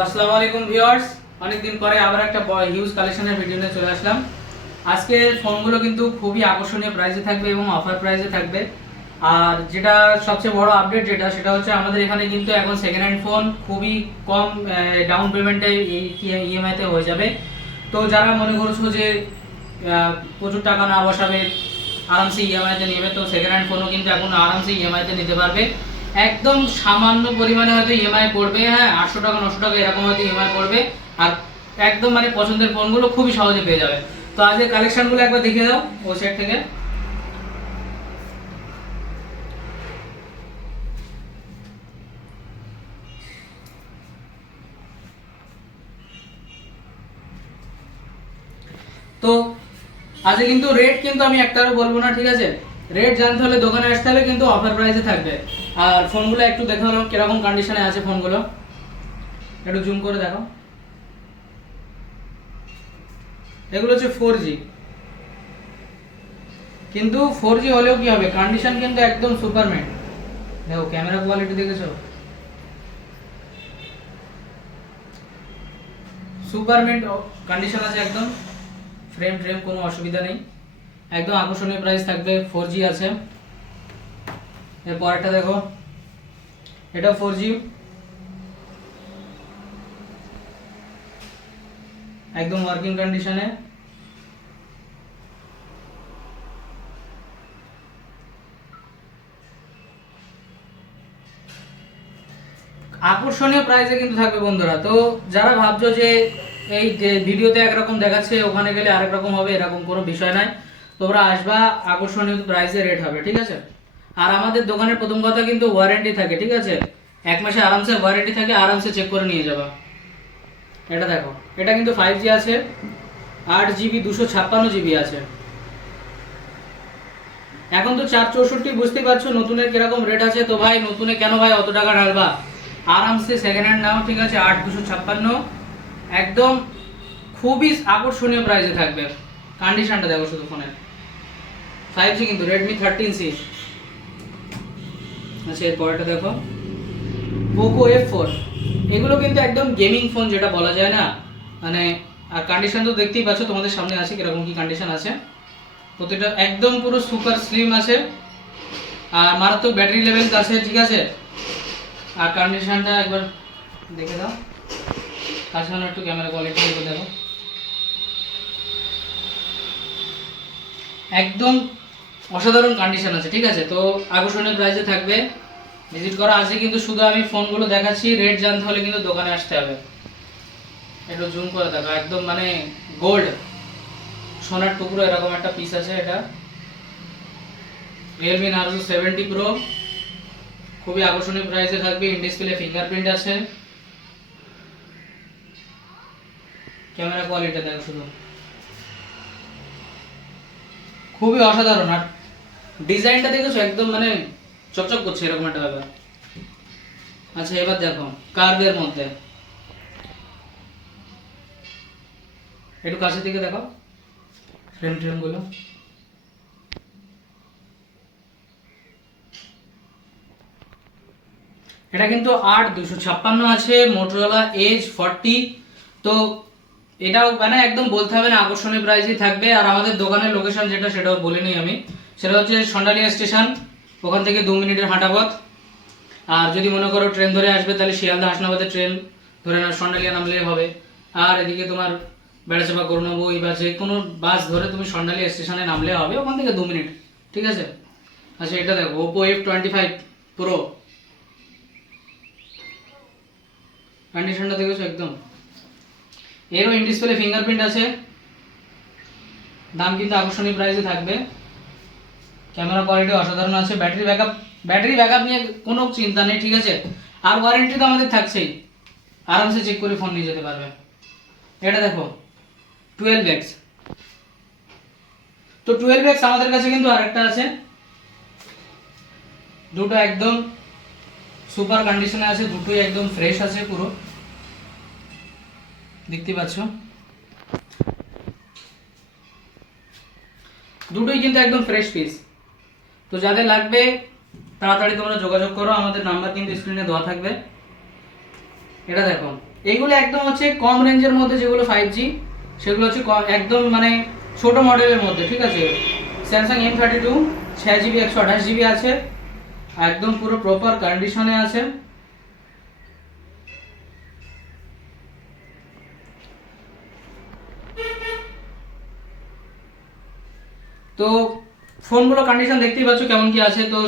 তো আসসালামু আলাইকুম ভিউয়ার্স, অনেকদিন পরে আবার একটা হিউজ কালেকশনের ভিডিও নিয়ে চলে আসলাম। আজকে ফোনগুলো কিন্তু খুবই আকর্ষণীয় প্রাইসে থাকবে এবং অফার প্রাইসে থাকবে। আর যেটা সবচেয়ে বড় আপডেট সেটা হচ্ছে আমাদের এখানে কিন্তু এখন সেকেন্ড হ্যান্ড ফোন খুবই কম ডাউন পেমেন্টে ইএমআইতে হয়ে যাবে। তো যারা মনে করছো যে প্রচুর টাকা না বসাবে, আরামসে ইএমআইতে নেবে, তো সেকেন্ড হ্যান্ড ফোনও কিন্তু এখন আরামসে ইএমআইতে নিতে পারবে। একদম সামান্য পরিমাণে হয়তো ইএমআই পড়বে, হ্যাঁ 800 টাকা 900 টাকা এরকম হয়তো ইএমআই পড়বে। আর একদম মানে পছন্দের ফোনগুলো খুবই সহজে পেয়ে যাবে। তো আজকে কালেকশনগুলো একবার দেখে দাও ও সেট থেকে। তো আজকে কিন্তু রেট কিন্তু আমি একটারও বলবো না, ঠিক আছে? রেট জানতে হলে দোকানে আসতে হবে, কিন্তু অফার প্রাইসে থাকবে। আর ফোনগুলো একটু দেখো কিরকম কন্ডিশনে আছে ফোনগুলো, একটু জুম করে দেখো। এগুলো হচ্ছে 4G, কিন্তু 4G হলেও কি হবে, কন্ডিশন কিন্তু একদম সুপারম্যান। দেখো ক্যামেরা কোয়ালিটি দেখেছো, সুপারম্যান কন্ডিশন আছে একদম। ফ্রেম কোনো অসুবিধা নেই, একদম আকর্ষণীয় প্রাইস থাকবে। 4G আছে। এরপর একটা দেখো, এটা 4G, একদম ওয়ার্কিং কন্ডিশনে। আকর্ষণীয় প্রাইসে কিন্তু থাকবে বন্ধুরা। তো যারা ভাবছো যে এই ভিডিওতে একরকম দেখাচ্ছে ওখানে গেলে আরেক রকম হবে, এরকম কোনো বিষয় নাই। তোমরা আসবা, আকর্ষণীয় প্রাইসে রেট হবে, ঠিক আছে? আর আমাদের দোকানের প্রথম কথা কিন্তু ওয়ারেন্টি থাকে, ঠিক আছে? 1 মাসে আরামসে ওয়ারেন্টি থাকে, আরামসে চেক করে নিয়ে যাবা। এটা দেখো, এটা কিন্তু 5G আছে, 8GB 256GB আছে। এখন তো 464 বুঝতে পারছো নতুনের কিরকম রেট আছে। তো ভাই নতুনে কেন ভাই অত টাকা ঢালবা? আরামসে সেকেন্ড হ্যান্ড নাও, ঠিক আছে? 8256 একদম খুবই আকর্ষণীয় প্রাইসে থাকবে। কন্ডিশনটা দেখো শুধু ফোনের। 5G কিন্তু Redmi 13C। আচ্ছা এরপরটা দেখো, Poco F4। এগুলো কিন্তু একদম গেমিং ফোন যেটা বলা যায় না, মানে। আর কন্ডিশন তো দেখতেই পাচ্ছ তোমাদের সামনে আছে কিরকম কি কন্ডিশন আছে। প্রতিটা একদম পুরো সুপার স্লিম আছে, আর মারাত্মক ব্যাটারি লেভেল আছে, ঠিক আছে? আর কন্ডিশনটা একবার দেখে দাও, কাছে একটু ক্যামেরা কোয়ালিটি দেখো, একদম অসাধারণ কন্ডিশন আছে, ঠিক আছে? তো আকর্ষণীয় প্রাইসে থাকবে, ভিজিট করা আছে। কিন্তু শুধু আমি ফোনগুলো দেখাচ্ছি, রেট জানতে হলে কিন্তু দোকানে আসতে হবে। একটু জুম করে দেখো, একদম মানে গোল্ড, সোনার টুকরো এরকম একটা পিস আছে। এটা Realme Narzo 70 Pro, খুবই আকর্ষণীয় প্রাইসে থাকবে। ইন ডিসপ্লে ফিঙ্গারপ্রিন্ট আছে। ক্যামেরা কোয়ালিটি দেখো শুধু, খুবই অসাধারণ। আর ডিজাইনটা দেখেছো, একদম মানে চকচক করছে এরকম একটা ব্যাপার। আচ্ছা এবার দেখো কার্ভের মধ্যে, একটু কাছে থেকে দেখো ফ্রেম গুলো। এটা কিন্তু 8256 আছে, Motorola Edge 40। তো এটাও মানে একদম বলতে হবে না, আকর্ষণীয় প্রাইসই থাকবে। আর আমাদের দোকানের লোকেশন সেটাও বলে নিই আমি। সেটা হচ্ছে সন্ডালিয়া স্টেশন, ওখান থেকে 2 মিনিটের হাঁটা পথ। আর যদি মনে করো ট্রেন ধরে আসবে, তাহলে শিয়ালদা হাসনাবাদের ট্রেন ধরে না, সন্ডালিয়া নামলেই হবে। আর এদিকে তোমার বেড়াচাপা করুণাবই বা যে কোনো বাস ধরে তুমি সন্ডালিয়া স্টেশনে নামলে হবে, ওখান থেকে 2 মিনিট, ঠিক আছে? আচ্ছা এটা দেখো, Oppo F25 Pro, কন্ডিশনটা দেখেছো একদম। এরও ইন ডিসপ্লে ফিঙ্গারপ্রিন্ট আছে। দাম কিন্তু আকর্ষণীয় প্রাইসে থাকবে। ক্যামেরা কোয়ালিটি অসাধারণ আছে। ব্যাটারি ব্যাকআপ নিয়ে কোনো চিন্তা নেই, ঠিক আছে? আর ওয়ারেন্টি তো আমাদের থাকছেই, আরামসে চেক করে ফোন নিয়ে যেতে পারবে। এটা দেখো 12X। তো 12X আমাদের কাছে কিন্তু আরেকটা আছে, দুটো একদম সুপার কন্ডিশনে আছে, দুটোই একদম ফ্রেশ আছে পুরো, দেখতে পাচ্ছ। দুটোই কিন্তু একদম ফ্রেশ পিস। তো যাদের লাগবে তাড়াতাড়ি তোমরা যোগাযোগ করো, আমাদের নাম্বার কিন্তু স্ক্রিনে দেওয়া থাকবে। এটা দেখো এইগুলো একদম হচ্ছে কম রেঞ্জের মধ্যে, যেগুলো 5G সেগুলো হচ্ছে একদম মানে ছোট মডেলের মধ্যে, ঠিক আছে। স্যামসাং M32 6GB 128GB আছে, একদম পুরো প্রপার কন্ডিশনে আছে। তো ফোনগুলো কন্ডিশন দেখতেই পাচ্ছ কেমন কি আছে, তো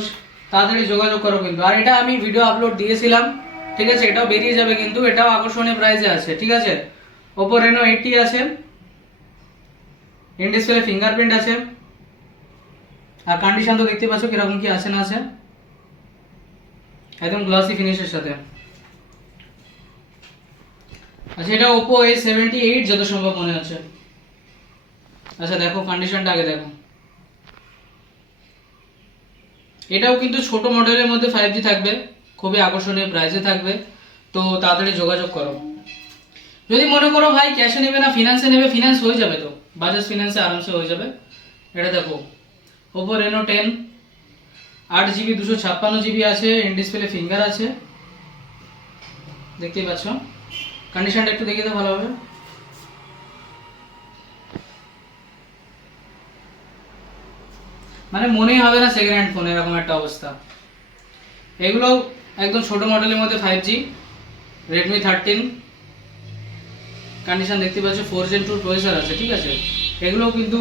তাড়াতাড়ি যোগাযোগ করো কিন্তু। আর এটা আমি ভিডিও আপলোড দিয়েছিলাম, ঠিক আছে, এটাও বেরিয়ে যাবে কিন্তু, এটাও আকর্ষণীয় প্রাইসে আছে, ঠিক আছে। Oppo Reno 80 আছে, ইন ডিসপ্লে ফিঙ্গারপ্রিন্ট আছে, আর কন্ডিশন তো দেখতে পাচ্ছ কিরকম কি আছে না আছে, একদম গ্লসি ফিনিশের সাথে। আচ্ছা, এটা Oppo A78 যত সম্ভব মনে হচ্ছে। আচ্ছা দেখো কন্ডিশনটা আগে দেখো। এটাও কিন্তু ছোট মডেলের মধ্যে 5G থাকবে, খুবই আকর্ষণীয় প্রাইসে থাকবে, তো তাড়াতাড়ি যোগাযোগ করো। যদি মনে করো ভাই ক্যাশে নেবে না ফিনান্সে নেবে, ফিনান্স হয়ে যাবে, তো বাজাজ ফিনান্সে আরামসে হয়ে যাবে। এটা দেখো Oppo Reno 10 8GB 256GB আছে, ইন ডিসপ্লে ফিঙ্গার আছে, দেখতেই পাচ্ছ। কন্ডিশনটা একটু দেখিয়ে দাও ভালো হবে। মানে মনেই হবে না সেকেন্ড হ্যান্ড ফোন, এরকম একটা অবস্থা। এগুলো একদম ছোট মডেলের মধ্যে 5G Redmi 13, কন্ডিশন দেখতে পাচ্ছ 4 Gen 2 প্রসেসর আছে, ঠিক আছে। এগুলো কিন্তু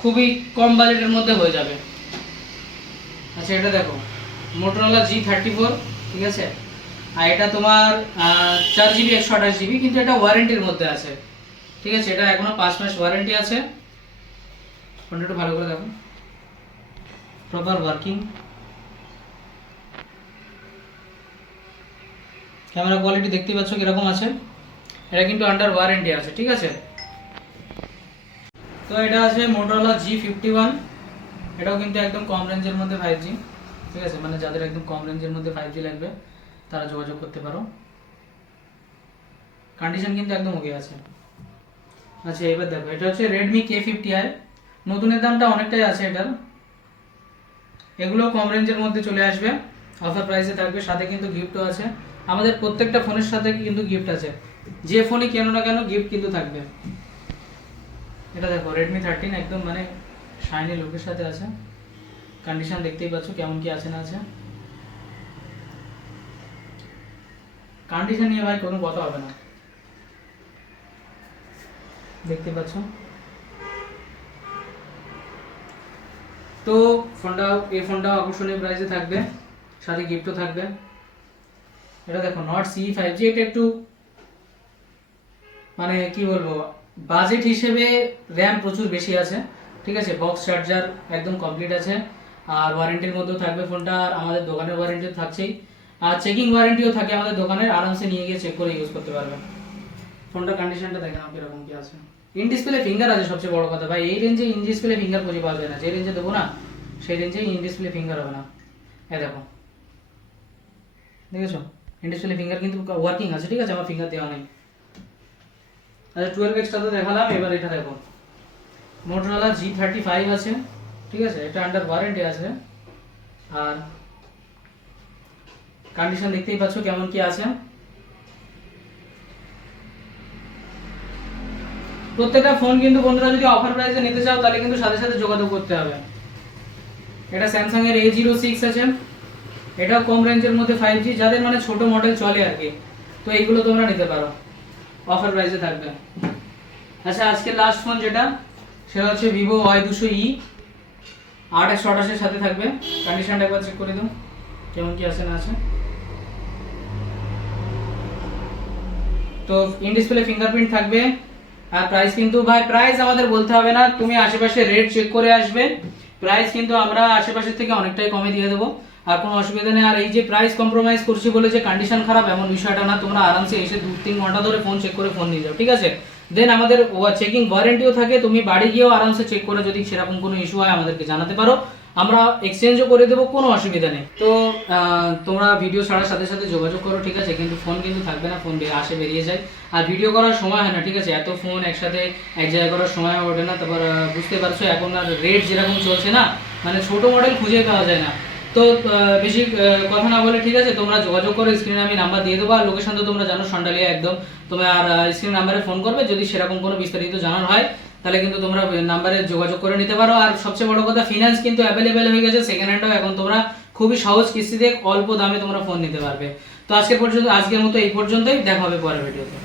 খুবই কম বাজেটের মধ্যে হয়ে যাবে। আচ্ছা এটা দেখো Motorola G34, ঠিক আছে, আর এটা তোমার 4GB 128GB, কিন্তু এটা ওয়ারেন্টির মধ্যে আছে, ঠিক আছে। এটা এখনো 5 মাস ওয়ারেন্টি আছে। ফোনটা একটু ভালো করে দেখো, প্রপার ওয়ার্কিং, ক্যামেরা কোয়ালিটি দেখতে পাচ্ছ কিরকম আছে। এটা কিন্তু আন্ডার ওয়ারেন্টি আছে, ঠিক আছে। তো এটা আছে Motorola G51, এটাও কিন্তু একদম কম রেঞ্জের মধ্যে 5G, ঠিক আছে। মানে যাদের একদম কম রেঞ্জের মধ্যে 5G লাগবে তারা যোগাযোগ করতে পারো, কন্ডিশন কিন্তু একদম ওকে আছে। আচ্ছা এবার দেখো, এটা হচ্ছে Redmi K50i, নতুনের দামটা অনেকটাই আছে এটার। এগুলো কম রেঞ্জের মধ্যে চলে আসবে, অফার প্রাইসে থাকবে, সাথে কিন্তু গিফটও আছে। আমাদের প্রত্যেকটা ফোনের সাথে কিন্তু গিফট আছে, যে ফোনই কেন না কেন গিফট কিন্তু থাকবে। এটা দেখো Redmi 13 একদম মানে শাইনি লুকের সাথে আছে, কন্ডিশন দেখতেই পাচ্ছ কেমন কি আছে না আছে। কন্ডিশন নিয়ে ভাই কোনো কথা হবে না, দেখতে পাচ্ছ। তো এই ফোনটাও আকর্ষণীয় প্রাইসে থাকবে, সাথে গিফটও থাকবে। এটা দেখো Nord CE 5G, এটা একটু মানে কি বলবো, বাজেট হিসেবে র্যাম প্রচুর বেশি আছে, ঠিক আছে। বক্স চার্জার একদম কমপ্লিট আছে, আর ওয়ারেন্টির মধ্যেও থাকবে ফোনটা, আর আমাদের দোকানের ওয়ারেন্টিও থাকছেই, আর চেকিং ওয়ারেন্টিও থাকে আমাদের দোকানের, আরামসে নিয়ে গিয়ে চেক করে ইউজ করতে পারবে। ফোনটা কন্ডিশনটা দেখেন কিরকম কি আছে। ইন ডিসপ্লে ফিঙ্গার আছে, সবচেয়ে বড় কথা ভাই, এই রেঞ্জে ইন ডিসপ্লে ফিঙ্গার খুঁজে পাওয়া যায় না, যে রেঞ্জে দেবো না সেই রেঞ্জে ইন ডিসপ্লে ফিঙ্গার হবে না। এই দেখো, দেখেছো ইন ডিসপ্লে ফিঙ্গার কিন্তু ওয়ার্কিং আছে, ঠিক আছে, আমার ফিঙ্গার দেওয়া নেই। আচ্ছা 12X টা তো দেখালাম, এবার এটা দেখো Motorola G35 আছে, ঠিক আছে, এটা আন্ডার ওয়ারেন্টি আছে, আর কন্ডিশন দেখতেই পাচ্ছ কেমন কি আছে। প্রত্যেকটা ফোন কিন্তু বন্ধুরা যদি অফার প্রাইসে নিতে চাও তাহলে কিন্তু সাথে সাথে যোগাযোগ করতে হবে। এটা স্যামসাং এর A06 আছে, এটাও কম রেঞ্জের মধ্যে 5G, যাদের মানে ছোট মডেল চলে আর কি, তো এইগুলো তোমরা নিতে পারো, অফার প্রাইসে থাকবে। আচ্ছা আজকে লাস্ট ফোন যেটা, সেটা হচ্ছে Vivo Y200e 8/128 এর সাথে থাকবে, কন্ডিশনটা একবার চেক করে দাও কেমন কি আছে না আছে। তো ইন ডিসপ্লে ফিঙ্গারপ্রিন্ট থাকবে, আর প্রাইস কিন্তু ভাই প্রাইস আমাদের বলতে হবে না, তুমি আশেপাশে রেট চেক করে আসবে, প্রাইস কিন্তু আমরা আশেপাশের থেকে অনেকটাই কমে দিয়ে দেবো, আর কোনো অসুবিধা নেই। আর এই যে প্রাইস কম্প্রোমাইজ করছি বলে যে কন্ডিশন খারাপ এমন বিষয়টা না, তোমরা আরামসে এসে 2-3 ঘন্টা ধরে ফোন চেক করে ফোন নিয়ে যাও, ঠিক আছে। দেন আমাদের চেকিং ওয়ারেন্টিও থাকে, তুমি বাড়ি গিয়েও আরামসে চেক করে যদি সেরকম কোনো ইস্যু হয় আমাদেরকে জানাতে পারো, আমরা এক্সচেঞ্জও করে দেবো, কোনো অসুবিধা নেই। তো তোমরা ভিডিও ছাড়ার সাথে সাথে যোগাযোগ করো, ঠিক আছে, কিন্তু ফোন কিন্তু থাকবে না, ফোন আসে বেরিয়ে যায়, আর ভিডিও করার সময় হয় না, ঠিক আছে, এত ফোন একসাথে এক জায়গায় করার সময় ওঠে না। তারপর বুঝতে পারছো এখন আর রেট যেরকম চলছে না, মানে ছোট মডেল খুঁজে পাওয়া যায় না, তো বেশি কথা না বলে ঠিক আছে, তোমরা যোগাযোগ করো, স্ক্রিনে আমি নাম্বার দিয়ে দেবো। আর লোকেশন তো তোমরা জানো, সন্ডালিয়া একদম। তোমরা আর স্ক্রিন নাম্বারে ফোন করবে, যদি সেরকম কোনো বিস্তারিত জানার হয় তাহলে কিন্তু তোমরা নাম্বারে যোগাযোগ করে নিতে পারো। আর সবচেয়ে বড় কথা, ফিনান্স কিন্তু অ্যাভেলেবেল হয়ে গেছে, সেকেন্ড হ্যান্ডও এখন তোমরা খুবই সহজ কিস্তিতে অল্প দামে তোমরা ফোন নিতে পারবে। তো আজকের মতো এই পর্যন্তই, দেখা হবে পরের ভিডিওতে।